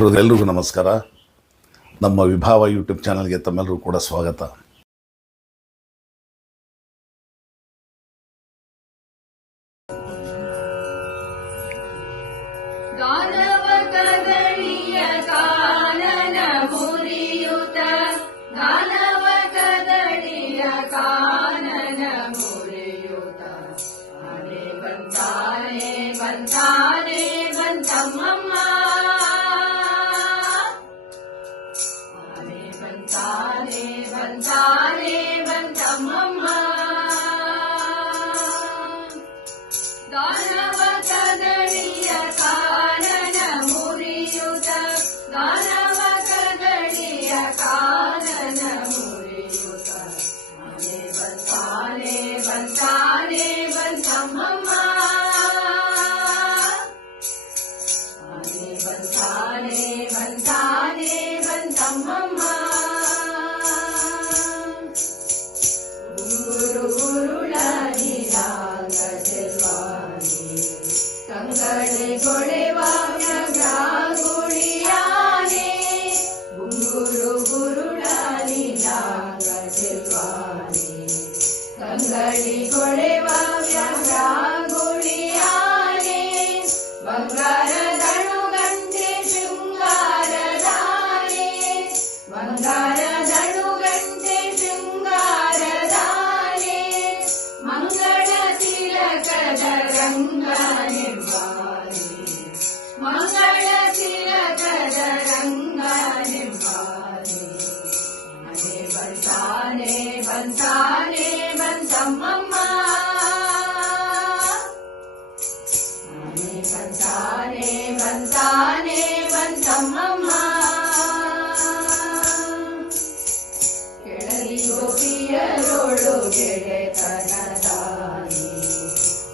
ಎಲ್ರಿಗೂ ನಮಸ್ಕಾರ. ನಮ್ಮ ವಿಭಾವ ಯೂಟ್ಯೂಬ್ ಚಾನಲ್ಗೆ ತಮ್ಮೆಲ್ಲರೂ ಕೂಡ ಸ್ವಾಗತ.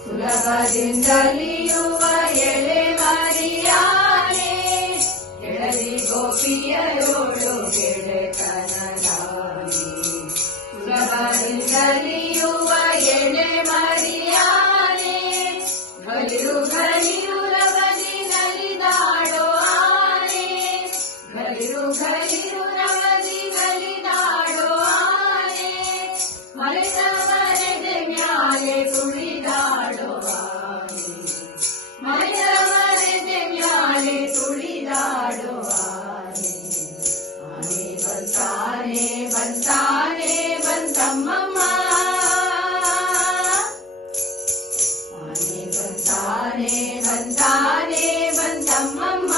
ಸುಲಭದಿಂದಲಿಯುವ ಎಳೆ ಮರಿಯಾನೆ ಕೆಳದಿ ಗೋಪಿಯರೋಡು ಗೆಳೆತನದಾನೆ. ಸುಲಭದಿಂದಲಿಯುವ ಎಳೆ ಮರಿಯಾನೆ ಗಲಿರು ಗಲಿರು ರವದಿ ನಲಿದಾಡೋ ಆನೆ. ಗಲಿರು ಗಲಿರು ರವದಿ ನಲಿದಾಡೋ ಆನೆ. ಮರೆತ ಮರೆದೆ ಮ್ಯಾಲೆ ತುಳಿದಾಡೋ ಆನೆ. ಮರೆತ ಮರೆದೆ ಮ್ಯಾಲೆ ತುಳಿದಾಡೋ ಆನೆ. ಆನೆ ಬಂತಾನೆ ಬಂತಾನೆ ಬಂತಮ್ಮಮ್ಮ. ಆನೆ ಬಂತಾನೆ ಬಂತಾನೆ ಬಂತಮ್ಮಮ್ಮ.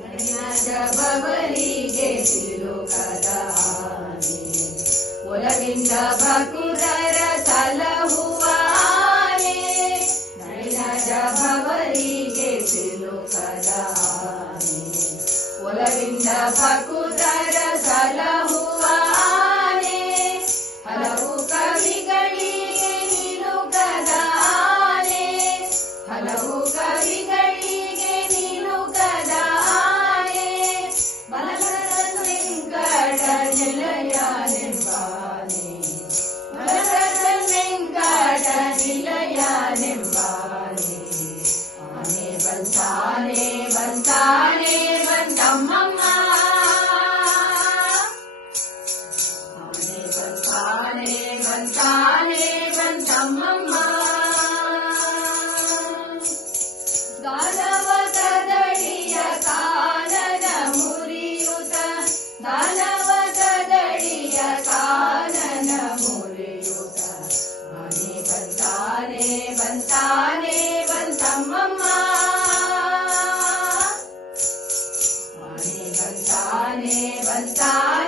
ನಡೆಯದ ಬಬರಿಗೆ ಸಿಲುಕದ ಆನೆ. ಒಲವಿಂದ ಭಕುರರ ಸಲಹುವ ಆನೆ. ನಡೆಯದ ಬಬರಿಗೆ ಸಿಲುಕದ ಆನೆ. ಒಲವಿಂದ ಭಕುರರ ಸಲಹುವ ಆನೆ. ಹಲವು ಕವಿಗಳಿಗೆ ನಿಲುಕದ ಆನೆ. ಹಲವು ಕವಿಗಳಿಗೆ ನಿಲುಕದ ಆನೆ. ಮಲಗದ ವೆಂಕಟ ನಿಲಯನೆಂಬಾನೆ. ಮಲಗದ ವೆಂಕಟ ನಿಲಯನೆಂಬಾನೆ. ಆನೆ ಬಂತಾನೆ ಬಂತಾನೆ ಬಂತಮ್ಮಮ್ಮ. ಆನೆ ಬಂತಾನೆ ಬಂತಾನೆ ಬಂತಮ್ಮಮ್ಮ. ದಾನವ ಕದಡಿಯ ಕಾನನ ಮುರಿಯುತ. ದಾನವ ಕದಡಿಯ ಕಾನನ ಮುರಿಯುತ. ಆನೆ ಬಂತಾನೆ ಬಂತಾನೆ ಬಂತಮ್ಮಮ್ಮ. ಆನೆ ಬಂತಾನೆ ಬಂತಾನೆ